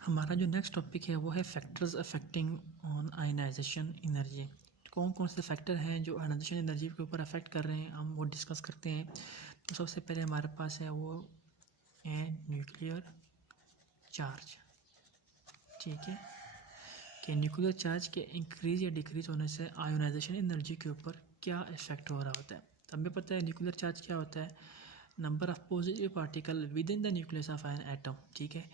हमारा जो next topic है वो है factors affecting on ionization energy. कौन कौन से फैक्टर हैं जो आयनाइजेशन एनर्जी के ऊपर अफेक्ट कर रहे हैं, हम वो डिस्कस करते हैं। तो सबसे पहले हमारे पास है वो है न्यूक्लियर चार्ज। ठीक है कि न्यूक्लियर चार्ज के इंक्रीज या डिक्रीज होने से आयोनाइजेशन एनर्जी के ऊपर क्या इफेक्ट हो रहा होता है। तो हमें पता है न्यूक्लियर चार्ज क्या होता है, number of positive particle with in the nucleus of an atom. ठीक है,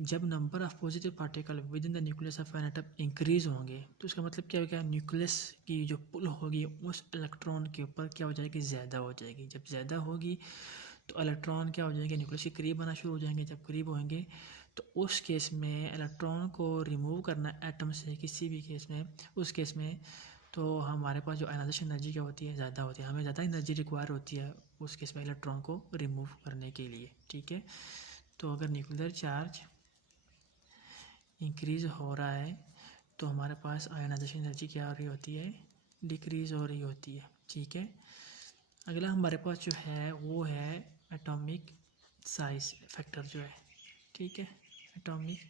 जब number of positive particle with in the nucleus of an atom increase होंगे तो उसका मतलब क्या हो गया, न्यूक्लियस की जो पुल होगी उस इलेक्ट्रॉन के ऊपर क्या हो जाएगी, ज़्यादा हो जाएगी। जब ज़्यादा होगी तो इलेक्ट्रॉन क्या हो जाएंगे, न्यूक्लियस के करीब आना शुरू हो जाएंगे। जब करीब होंगे तो उस केस में इलेक्ट्रॉन को रिमूव करना एटम से किसी भी केस में, उस केस में तो हमारे पास जो आयनाइजेशन एनर्जी क्या होती है, ज़्यादा होती है। हमें ज़्यादा एनर्जी रिक्वायर होती है उस केस में इलेक्ट्रॉन को रिमूव करने के लिए। ठीक है, तो अगर न्यूक्लियर चार्ज इंक्रीज हो रहा है तो हमारे पास आयनाइजेशन एनर्जी क्या हो रही होती है, डिक्रीज हो रही होती है। ठीक है, अगला हमारे पास जो है वो है एटॉमिक साइज फैक्टर जो है। ठीक है, एटॉमिक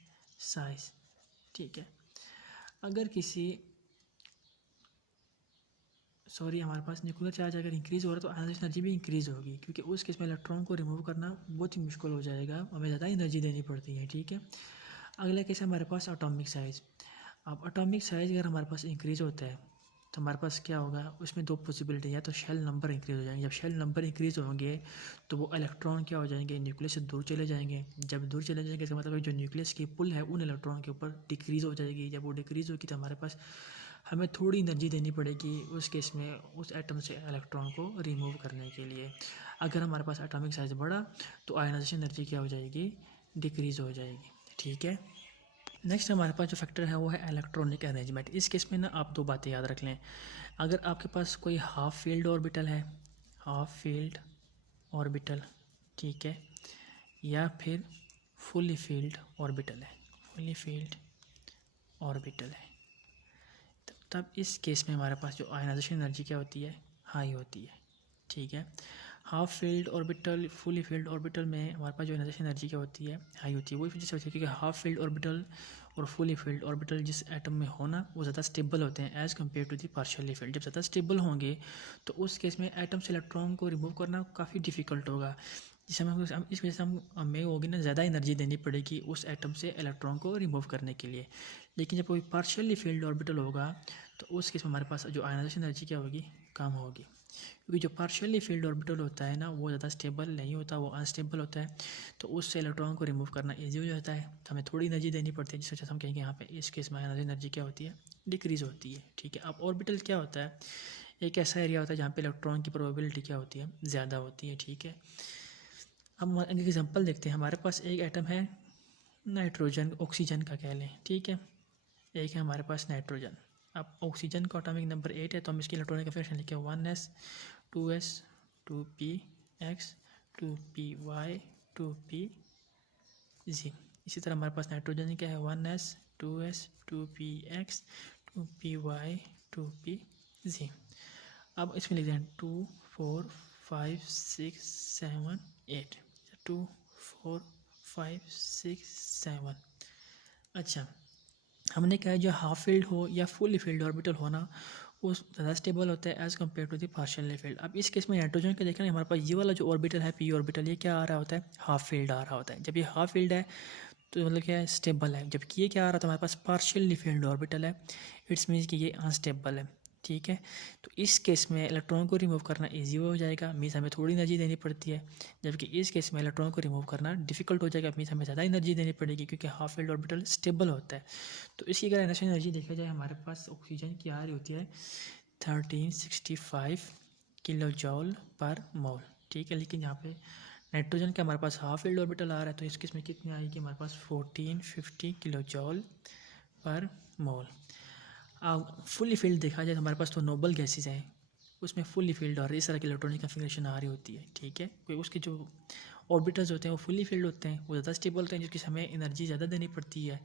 साइज। ठीक है, अगर किसी हमारे पास न्यूक्लियर चार्ज अगर इंक्रीज़ हो रहा है तो आयनाइजेशन एनर्जी भी इंक्रीज़ होगी, क्योंकि उस केस में इलेक्ट्रॉन को रिमूव करना बहुत ही मुश्किल हो जाएगा, हमें ज़्यादा एनर्जी देनी पड़ती है। ठीक है, अगला केस है हमारे पास एटॉमिक साइज़। अब एटॉमिक साइज़ अगर हमारे पास इंक्रीज़ होता है तो हमारे पास क्या होगा, उसमें दो पॉसिबिलिटी है। तो शेल नंबर इंक्रीज़ हो जाएंगे, जब शेल नंबर इंक्रीज़ होंगे तो वो इलेक्ट्रॉन क्या हो जाएंगे, न्यूक्लियस से दूर चले जाएंगे। जब दूर चले जाएंगे इसका मतलब जो न्यूक्लियस की पुल है उन इलेक्ट्रॉन के ऊपर डिक्रीज़ हो जाएगी। जब वो डिक्रीज़ होगी तो हमारे पास हमें थोड़ी एनर्जी देनी पड़ेगी उस केस में उस एटम से इलेक्ट्रॉन को रिमूव करने के लिए। अगर हमारे पास एटॉमिक साइज़ बढ़ा तो आयनाइजेशन एनर्जी क्या हो जाएगी, डिक्रीज़ हो जाएगी। ठीक है, नेक्स्ट हमारे पास जो फैक्टर है वो है इलेक्ट्रॉनिक अरेंजमेंट। इस केस में ना आप दो बातें याद रख लें। अगर आपके पास कोई हाफ फील्ड ऑर्बिटल है, हाफ फील्ड ऑर्बिटल, ठीक है, या फिर फुली फील्ड ऑर्बिटल है, फुली फील्ड ऑर्बिटल है, तब इस केस में हमारे पास जो आयनाइजेशन एनर्जी क्या होती है, हाई होती है। ठीक है, half filled orbital, fully filled orbital में हमारे पास जो आयनाइजेशन एनर्जी क्या होती है, हाई होती है। वही वजह से होती है क्योंकि हाफ फील्ड ऑर्बिटल और फुली फील्ड ऑर्बिटल जिस एटम में होना वो ज़्यादा स्टेबल होते हैं as compare to the partially filled. जब ज़्यादा स्टेबल होंगे तो उस केस में एटम से इलेक्ट्रॉन को रिमूव करना काफ़ी डिफिकल्ट होगा, जिस हम इस वजह से हमें होगी ना ज़्यादा एनर्जी देनी पड़ेगी उस एटम से इलेक्ट्रॉन को रिमूव करने के लिए। लेकिन जब कोई पार्शियली फील्ड ऑर्बिटल होगा तो उस केस में हमारे पास जो आयनाइजेशन एनर्जी क्या होगी, कम होगी, क्योंकि जो पार्शियली फील्ड ऑर्बिटल होता है ना वो ज़्यादा स्टेबल नहीं होता, वो अनस्टेबल होता है। तो उससे इलेक्ट्रॉन को रिमूव करना ईजी हो जाता है, तो हमें थोड़ी एनर्जी देनी पड़ती है, जिस वजह से हम कहेंगे यहाँ पे इस केस में आयनाइजेशन एनर्जी क्या होती है, डिक्रीज़ होती है। ठीक है, अब ऑर्बिटल क्या होता है, एक ऐसा एरिया होता है जहाँ पे इलेक्ट्रॉन की प्रोबेबिलिटी क्या होती है, ज़्यादा होती है। ठीक है, अब एक एग्जांपल देखते हैं। हमारे पास एक एटम है नाइट्रोजन, ऑक्सीजन का कह लें। ठीक है, एक है हमारे पास नाइट्रोजन। अब ऑक्सीजन का एटॉमिक नंबर 8 है तो हम इसकी इलेक्ट्रॉनिक कन्फिग्रेशन लिखे 1s 2s 2px 2py 2pz। इसी तरह हमारे पास नाइट्रोजन क्या है, 1s 2s 2px 2py 2pz। अब इसमें लिख दें 2 4 5 6 7 8, 2 4 5 6 7। अच्छा, हमने कहा है जो हाफ फील्ड हो या फुल फील्ड ऑर्बिटल होना वो ज़्यादा स्टेबल होता है as compare to the partially filled. अब इस केस में नाइट्रोजन का देखना हमारे पास ये वाला जो ऑर्बिटल है, पी ऑर्बिटल, ये क्या आ रहा होता है, हाफ फील्ड आ रहा होता है। जब ये हाफ फील्ड है तो मतलब क्या है, स्टेबल है। जबकि ये क्या आ रहा था, हमारे पास पार्शियली फील्ड ऑर्बिटल है, इट्स मीन्स कि ये अनस्टेबल है। ठीक है, तो इस केस में इलेक्ट्रॉन को रिमूव करना इजी हो जाएगा, मीन्स हमें थोड़ी एनर्जी देनी पड़ती है। जबकि इस केस में इलेक्ट्रॉन को रिमूव करना डिफिकल्ट हो जाएगा, मीन्स हमें ज़्यादा एनर्जी देनी पड़ेगी क्योंकि हाफ फील्ड ऑर्बिटल स्टेबल होता है। तो इसकी अगर इनिशियल एनर्जी देखा जाए हमारे पास ऑक्सीजन की आ रही होती है 1365 किलो जॉल पर मोल। ठीक है, लेकिन यहाँ पे नाइट्रोजन का हमारे पास हाफ फील्ड ऑर्बिटल आ रहा है तो इस केस में कितनी आएगी, हमारे पास 1450 किलो जॉल पर मोल। अब फुली फील्ड देखा जाए तो हमारे पास तो नोबल गैसेज हैं, उसमें फुली फील्ड और इस तरह की इलेक्ट्रॉनिक कन्फिग्रेशन आ रही होती है। ठीक है, कोई उसके जो ऑर्बिटल्स होते हैं वो फुली फील्ड होते हैं, वो ज़्यादा स्टेबल होते हैं, जिसकी हमें एनर्जी ज़्यादा देनी पड़ती है।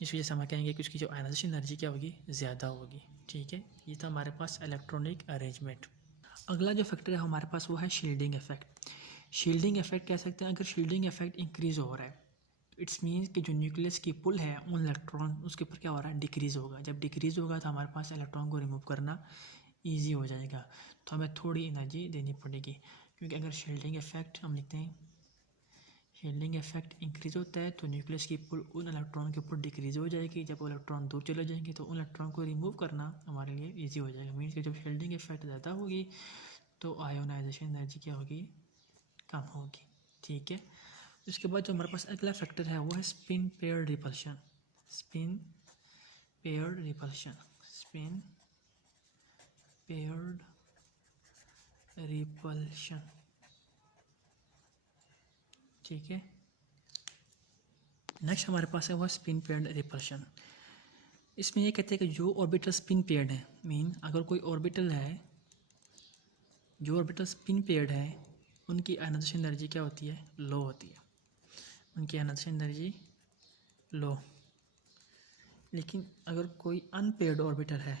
इस वजह से हम कहेंगे कि उसकी जो आयनाइजेशन एनर्जी क्या होगी, ज़्यादा होगी। ठीक है, ये था हमारे पास इलेक्ट्रॉनिक अरेंजमेंट। अगला जो फैक्टर है हमारे पास वो है शील्डिंग इफेक्ट। शील्डिंग इफेक्ट कह सकते हैं, अगर शील्डिंग इफेक्ट इंक्रीज़ हो रहा है इट्स मीन कि जो न्यूक्लियस की पुल है उन इलेक्ट्रॉन उसके ऊपर क्या हो रहा है, डिक्रीज़ होगा। जब डिक्रीज़ होगा तो हमारे पास इलेक्ट्रॉन को रिमूव करना ईजी हो जाएगा। तो हमें थोड़ी एनर्जी देनी पड़ेगी, क्योंकि अगर शील्डिंग इफेक्ट हम लिखते हैं, शील्डिंग इफेक्ट इंक्रीज होता है तो न्यूक्लियस की पुल उन इलेक्ट्रॉन के ऊपर डिक्रीज हो जाएगी। जब वो इलेक्ट्रॉन दूर चले जाएंगे तो उन इलेक्ट्रॉन को रिमूव करना हमारे लिए ईजी हो जाएगा। मीन्स कि जब शील्डिंग इफेक्ट ज़्यादा होगी तो आयोनाइजेशन एनर्जी क्या होगी, कम होगी। ठीक है, उसके बाद जो हमारे पास अगला फैक्टर है वो है spin pair repulsion. Spin pair repulsion, spin paired repulsion. ठीक है, नेक्स्ट हमारे पास है वो स्पिन पेयर्ड रिपल्शन। इसमें ये कहते हैं कि जो ऑर्बिटल स्पिन पेयर्ड है, मीन अगर कोई ऑर्बिटल है जो ऑर्बिटल स्पिन पेयर्ड है उनकी आयनाइजेशन एनर्जी क्या होती है, लो होती है। उनकी आयनाइजेशन एनर्जी लो। लेकिन अगर कोई अनपेयर्ड ऑर्बिटल है,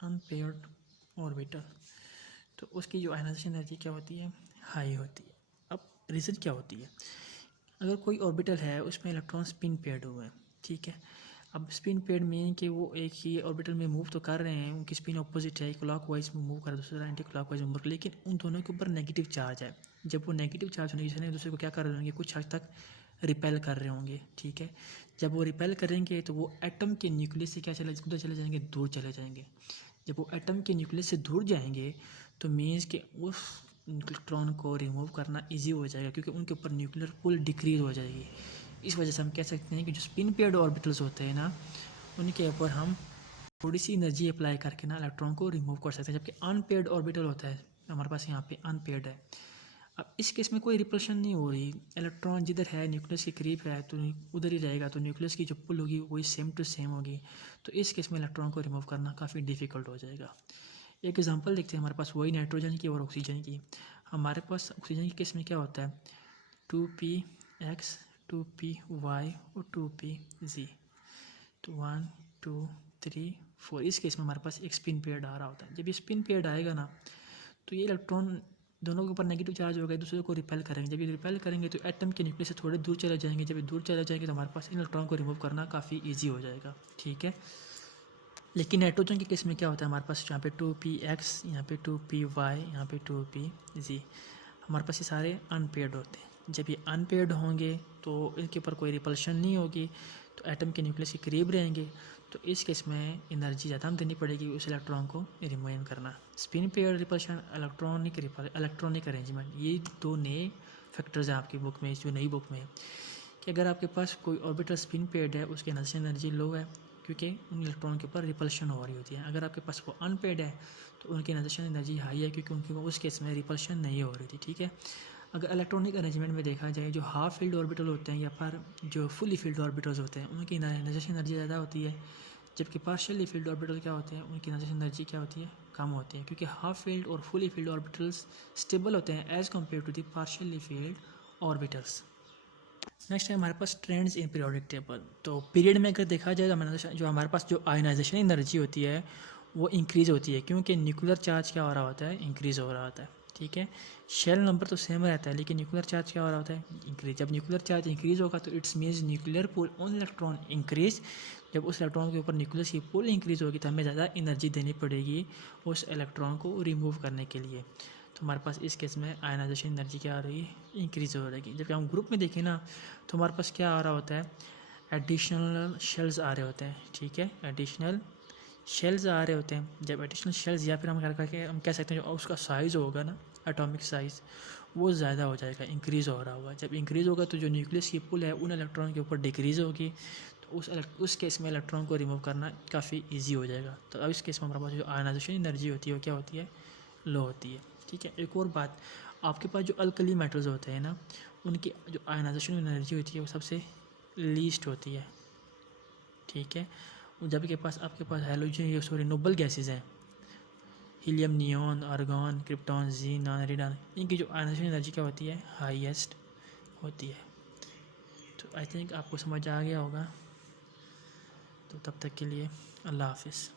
अनपेयर्ड ऑर्बिटल, तो उसकी जो आयनाइजेशन एनर्जी क्या होती है, हाई होती है। अब रीज़न क्या होती है, अगर कोई ऑर्बिटल है उसमें इलेक्ट्रॉन स्पिन पेयर्ड हुए हैं, ठीक है। अब स्पिन पेयर्ड मीन कि वो एक ही ऑर्बिटल में मूव तो कर रहे हैं, उनकी स्पिन अपोजिट है, क्लॉकवाइज में मूव कर रहे हैं, दूसरा एंटी क्लॉकवाइज मूव कर, लेकिन उन दोनों के ऊपर नेगेटिव चार्ज है। जब वो नेगेटिव चार्ज होने की वजह से एक दूसरे को क्या कर रहे होंगे, कुछ हद तक रिपेल कर रहे होंगे। ठीक है, जब वो रिपेल करेंगे तो वो एटम के न्यूक्लियस से क्या उधर चले जाएंगे, दूर चले जाएंगे। जब वो एटम के न्यूक्लियस से दूर जाएंगे तो मीन्स कि उस इलेक्ट्रॉन को रिमूव करना इजी हो जाएगा, क्योंकि उनके ऊपर न्यूक्लियर पुल डिक्रीज हो जाएगी। इस वजह से हम कह सकते हैं कि जो स्पिन पेयर्ड ऑर्बिटल्स होते हैं ना, उनके ऊपर हम थोड़ी सी एनर्जी अप्लाई करके ना इलेक्ट्रॉन को रिमूव कर सकते हैं। जबकि अनपेयर्ड ऑर्बिटल होता है हमारे पास, यहाँ पे अनपेयर्ड है। अब इस केस में कोई रिपल्शन नहीं हो रही, इलेक्ट्रॉन जिधर है न्यूक्लियस के करीब है तो उधर ही रहेगा, तो न्यूक्लियस की जो पुल होगी वही सेम टू सेम होगी। तो इस केस में इलेक्ट्रॉन को रिमूव करना काफ़ी डिफिकल्ट हो जाएगा। एक एग्जांपल देखते हैं, हमारे पास वही नाइट्रोजन की और ऑक्सीजन की। हमारे पास ऑक्सीजन के केस में क्या होता है, 2px 2py और 2pz, तो 1 2 3 4। इस केस में हमारे पास एक स्पिन पेयर्ड आ रहा होता है। जब ये स्पिन पेयर्ड आएगा ना तो ये इलेक्ट्रॉन दोनों के ऊपर नेगेटिव चार्ज होगा, एक दूसरे को रिपेल करेंगे। जब ये रिपेल करेंगे तो एटम के न्यूक्लियस से थोड़े दूर चले जाएंगे। जब ये दूर चले जाएंगे तो हमारे पास इन इलेक्ट्रॉन को रिमूव करना काफ़ी ईजी हो जाएगा। ठीक है, लेकिन नाइट्रोजन के केस में क्या होता है, हमारे पास यहाँ पे 2px, यहाँ पे 2py, यहाँ पे 2pz, हमारे पास ये सारे अनपेयर्ड होते हैं। जब ये अनपेयर्ड होंगे तो इनके ऊपर कोई रिपल्शन नहीं होगी, तो एटम के न्यूक्लियस के करीब रहेंगे। तो इस केस में एनर्जी ज़्यादा हम देनी पड़ेगी उस इलेक्ट्रॉन को रिमूव करना। Spin pair repulsion, electronic arrangement, ये दो नए फैक्टर्स हैं आपकी बुक में, जो नई बुक में है कि अगर आपके पास कोई ऑर्बिटल स्पिन पेयर्ड है उसकी एनर्जी लो है, क्योंकि उन इलेक्ट्रॉन के ऊपर रिपल्शन हो रही होती है। अगर आपके पास वो अनपेड है तो उनकी एनर्जी हाई है, क्योंकि उनकी उस केस में रिपल्शन नहीं हो रही थी। ठीक है, अगर इलेक्ट्रॉनिक अरेंजमेंट में देखा जाए, जो हाफ फील्ड ऑर्बिटल होते हैं या फिर जो फुली फील्ड ऑर्बिटल्स होते हैं उनकी एनर्जी ज़्यादा होती है, जबकि पार्शियली फील्ड ऑर्बिटल क्या होते हैं, उनकी एनर्जी क्या होती है, कम होती है। क्योंकि हाफ फील्ड और फुली फील्ड ऑर्बिटल्स स्टेबल होते हैं as compare to the partially filled orbitals. Next है हमारे पास ट्रेंड्स इन पीरियोडिक टेबल। तो पीरियड में अगर देखा जाए तो जो हमारे पास जो आयोनाइजेशन एनर्जी होती है वो इंक्रीज़ होती है, क्योंकि न्यूक्लियर चार्ज क्या हो रहा होता है, इंक्रीज़ हो रहा होता है। ठीक है, शेल नंबर तो सेम रहता है, लेकिन न्यूक्लियर चार्ज क्या हो रहा होता है, इंक्रीज। जब न्यूक्लियर चार्ज इंक्रीज़ होगा तो it's means nuclear pull on electron increase. जब उस इलेक्ट्रॉन के ऊपर न्यूक्लियस की पुल इंक्रीज़ होगी तो हमें ज़्यादा एनर्जी देनी पड़ेगी उस इलेक्ट्रॉन को रिमूव करने के लिए। तो हमारे पास इस केस में आयनाइजेशन एनर्जी क्या आ रही है, इंक्रीज़ हो रहेगी। जब हम ग्रुप में देखें ना तो हमारे पास क्या आ रहा होता है, एडिशनल शेल्स आ रहे होते हैं। ठीक है, एडिशनल शेल्स आ रहे होते हैं। जब एडिशनल शेल्स, या फिर हम कह सकते हैं जो उसका साइज़ होगा ना, एटॉमिक साइज़, वो ज़्यादा हो जाएगा, इंक्रीज़ हो रहा होगा। जब इंक्रीज़ होगा तो जो न्यूक्लियस की पुल है उन इलेक्ट्रॉन के ऊपर डिक्रीज़ होगी, तो उस केस में इलेक्ट्रॉन को रिमूव करना काफ़ी ईजी हो जाएगा। तो अब इस केस में हमारे पास जो आयनाइजेशन एनर्जी होती है वो क्या होती है, लो होती है। ठीक है, एक और बात, आपके पास जो अल्कली मेटल्स होते हैं ना उनकी जो आयनाइजेशन एनर्जी होती है वो सबसे लीस्ट होती है। ठीक है, जबकि आपके पास हैलोजन नोबल गैसेज हैं, helium, neon, argon, krypton, xenon, radon, इनकी जो आयनाइजेशन एनर्जी क्या होती है, हाईएस्ट होती है। तो आई थिंक आपको समझ आ गया होगा। तो तब तक के लिए अल्लाह हाफिज़।